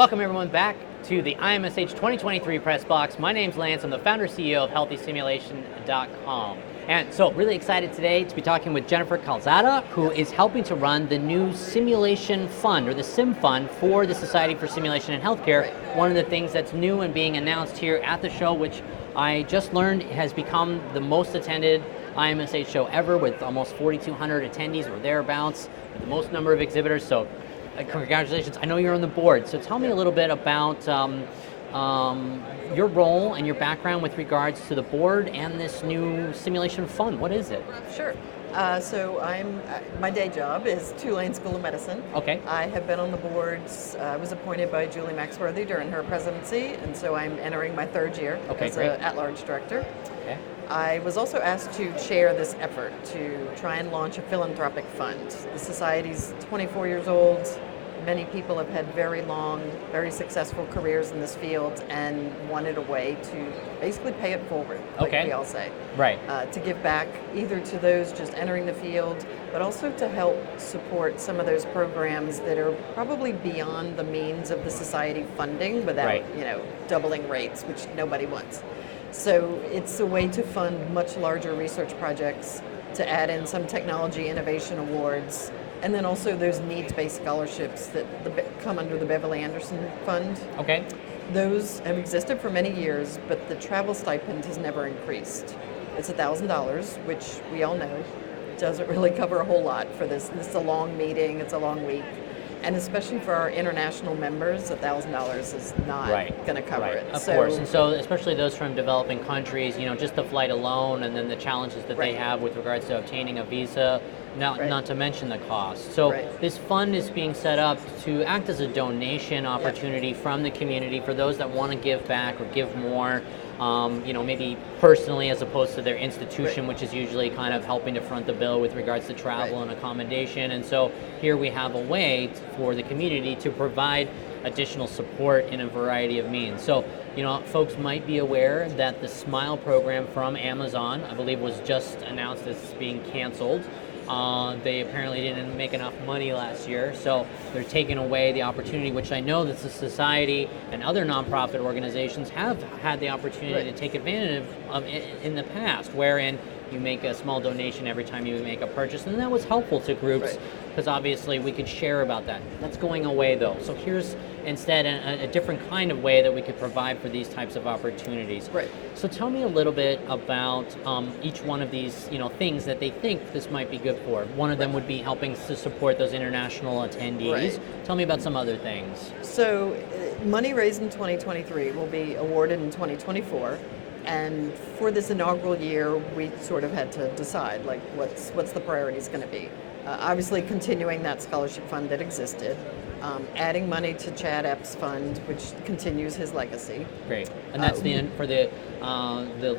Welcome everyone back to the IMSH 2023 Press Box. My name's Lance. I'm the founder and CEO of HealthySimulation.com. And so really excited today to be talking with Jennifer Calzada, who is helping to run the new simulation fund, or the Sim Fund, for the Society for Simulation in Healthcare. One of the things that's new and being announced here at the show, which I just learned has become the most attended IMSH show ever, with almost 4,200 attendees or thereabouts, with the most number of exhibitors. So congratulations. I know you're on the board, so tell me a little bit about your role and your background with regards to the board and this new simulation fund. What is it? Sure. So my day job is Tulane School of Medicine. Okay. I have been on the boards. I was appointed by Julie Maxworthy during her presidency, and so I'm entering my third year as an at-large director. Okay. I was also asked to chair this effort to try and launch a philanthropic fund. The Society's 24 years old. Many people have had very long, very successful careers in this field and wanted a way to basically pay it forward, like we all say. Right. To give back either to those just entering the field, but also to help support some of those programs that are probably beyond the means of the Society funding without, doubling rates, which nobody wants. So it's a way to fund much larger research projects, to add in some technology innovation awards, and then also those needs-based scholarships that come under the Beverly Anderson Fund. Okay. Those have existed for many years, but the travel stipend has never increased. It's $1,000, which we all know doesn't really cover a whole lot for this. This is a long meeting, it's a long week. And especially for our international members, $1,000 is not going to cover it. Of course, and so especially those from developing countries, just the flight alone, and then the challenges that they have with regards to obtaining a visa, not to mention the cost. So this fund is being set up to act as a donation opportunity from the community for those that want to give back or give more, maybe personally as opposed to their institution, which is usually kind of helping to front the bill with regards to travel and accommodation. And so here we have a way for the community to provide additional support in a variety of means. So, folks might be aware that the SMILE program from Amazon, I believe, was just announced as being canceled. They apparently didn't make enough money last year, so they're taking away the opportunity, which I know that the Society and other nonprofit organizations have had the opportunity to take advantage of in the past, wherein you make a small donation every time you make a purchase, and that was helpful to groups because obviously we could share about that. That's going away though, so here's instead a different kind of way that we could provide for these types of opportunities. So tell me a little bit about each one of these things that they think this might be good for. One of them would be helping to support those international attendees. Tell me about some other things. So money raised in 2023 will be awarded in 2024. And for this inaugural year, we sort of had to decide, like, what's the priorities going to be. Obviously, continuing that scholarship fund that existed, adding money to Chad Epps' fund, which continues his legacy. Great, and that's for the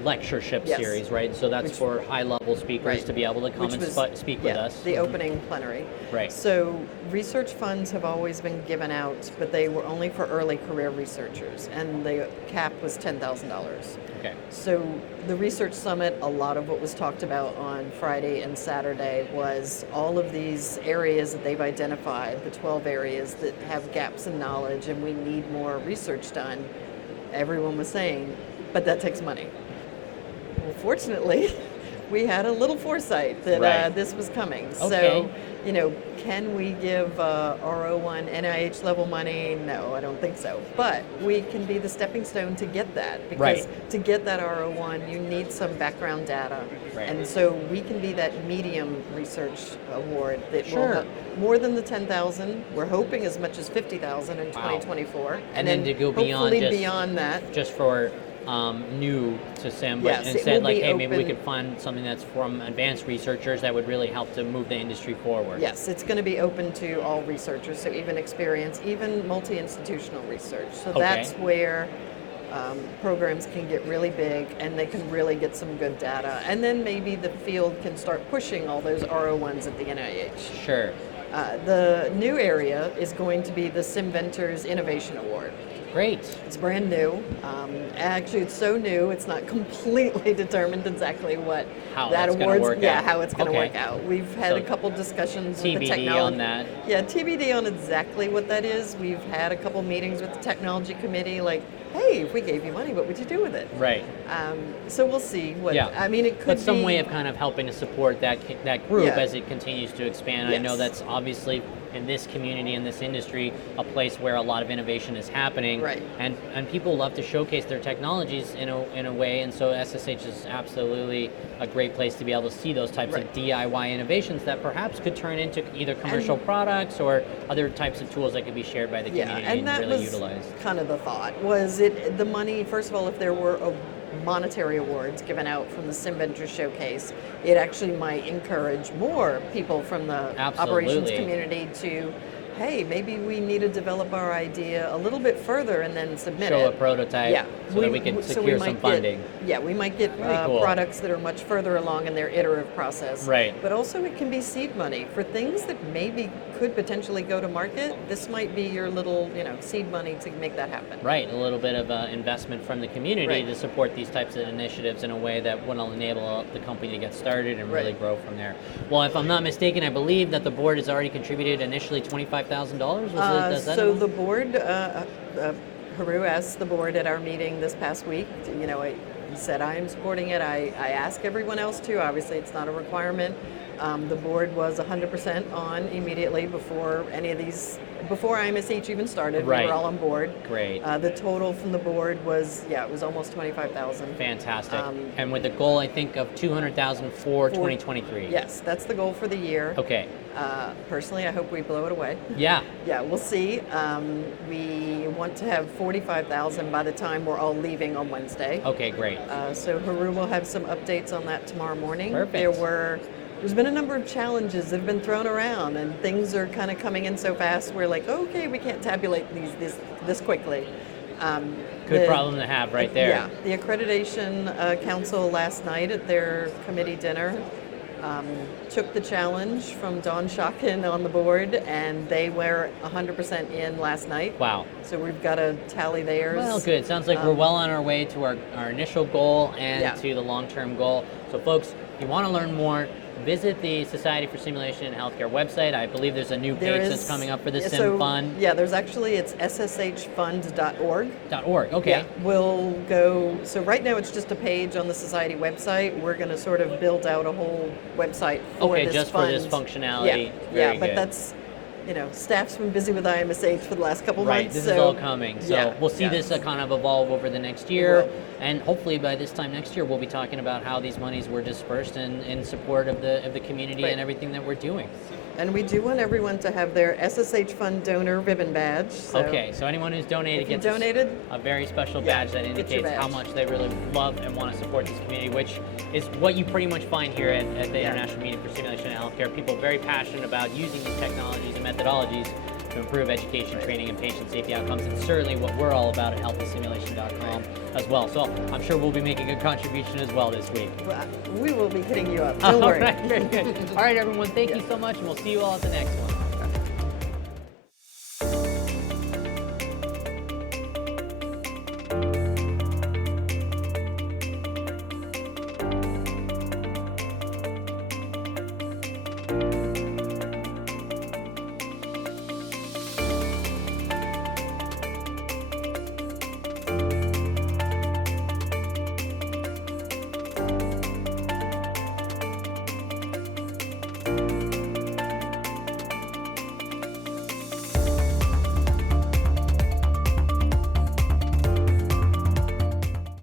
lectureship series, right? So that's for high-level speakers to be able to come and speak with us. The opening plenary. So research funds have always been given out, but they were only for early career researchers, and the cap was $10,000. Okay. So the Research Summit, a lot of what was talked about on Friday and Saturday was all of these areas that they've identified, the 12 areas that have gaps in knowledge and we need more research done. Everyone was saying, but that takes money. Well, fortunately, we had a little foresight that this was coming. So, can we give R01 NIH level money? No, I don't think so. But we can be the stepping stone to get that, because to get that R01, you need some background data. And so we can be that medium research award that will have more than the 10,000. We're hoping as much as 50,000 in 2024. And then to go beyond that. Just for new to SIM, but instead maybe we could fund something that's from advanced researchers that would really help to move the industry forward. Yes, it's going to be open to all researchers, so even experience, even multi-institutional research. So that's where programs can get really big and they can really get some good data. And then maybe the field can start pushing all those R01s at the NIH. Sure. The new area is going to be the SimVentors Innovation Award. Great. It's brand new. Actually, it's so new, it's not completely determined exactly what How that that's gonna awards, work out. how it's going to Okay. work out. We've had So a couple discussions with the TBD technology. on that. Yeah, TBD on exactly what that is. We've had a couple meetings with the technology committee, like, hey, if we gave you money, what would you do with it? Right. So we'll see. What Yeah. I mean, it could But some be way of kind of helping to support that group Yeah. as it continues to expand. I know Yes. that's obviously in this community, in this industry, a place where a lot of innovation is happening. Right. And people love to showcase their technologies in a way, and so SSH is absolutely a great place to be able to see those types Right. of DIY innovations that perhaps could turn into either commercial products or other types of tools that could be shared by the community and that really was utilized. kind of the thought. Was it the money? First of all, if there were monetary awards given out from the SimVenture Showcase, it actually might encourage more people from the operations Absolutely. community to, hey, maybe we need to develop our idea a little bit further and then submit Show it. a prototype Yeah, so that we can secure some funding. We might get Very cool. products that are much further along in their iterative process. Right. But also it can be seed money for things that maybe could potentially go to market. This might be your little, seed money to make that happen. Right, a little bit of investment from the community Right. to support these types of initiatives in a way that will enable the company to get started and really Right. grow from there. Well, if I'm not mistaken, I believe that the board has already contributed initially $25,000. So the board, Haru asked the board at our meeting this past week, he said, I am supporting it. I ask everyone else to. Obviously, it's not a requirement. The board was 100% on immediately before before IMSH even started. Right. We were all on board. Great. The total from the board was, it was almost 25,000. Fantastic. And with the goal, I think, of 200,000 for 2023. Yes, that's the goal for the year. Okay. Personally, I hope we blow it away. Yeah. Yeah, we'll see. We want to have 45,000 by the time we're all leaving on Wednesday. Okay, great. So Haru will have some updates on that tomorrow morning. Perfect. There's been a number of challenges that have been thrown around, and things are kind of coming in so fast. We're like, okay, we can't tabulate these this quickly. Good problem to have right there. Yeah, the accreditation council last night at their committee dinner took the challenge from Don Shotkin on the board, and they were 100% in last night. Wow. So we've got to tally theirs. Well, good. Sounds like we're well on our way to our initial goal and to the long-term goal. So, folks, if you want to learn more, visit the Society for Simulation and Healthcare website. I believe there's a new page that's coming up for the Sim Fund. Yeah, there's actually, it's sshfund.org. .org, okay. Yeah, we'll go, so right now it's just a page on the Society website. We're going to sort of build out a whole website for this just fund. for this functionality. Yeah, Very but good. that's, staff's been busy with IMSH for the last couple Right, months. this is all coming. So we'll see this yes. kind of evolve over the next year. And hopefully by this time next year, we'll be talking about how these monies were dispersed in support of the community and everything that we're doing. And we do want everyone to have their SSH Fund donor ribbon badge. So Okay, so anyone who's donated gets a very special badge that indicates how much they really love and want to support this community, which is what you pretty much find here at the International Meeting for Simulation and Healthcare. People very passionate about using these technologies and methodologies to improve education, training, and patient safety outcomes, and certainly what we're all about at healthysimulation.com as well. So I'm sure we'll be making a contribution as well this week. We will be hitting you up. Don't worry. All right, very good. All right, everyone, thank you so much, and we'll see you all at the next one.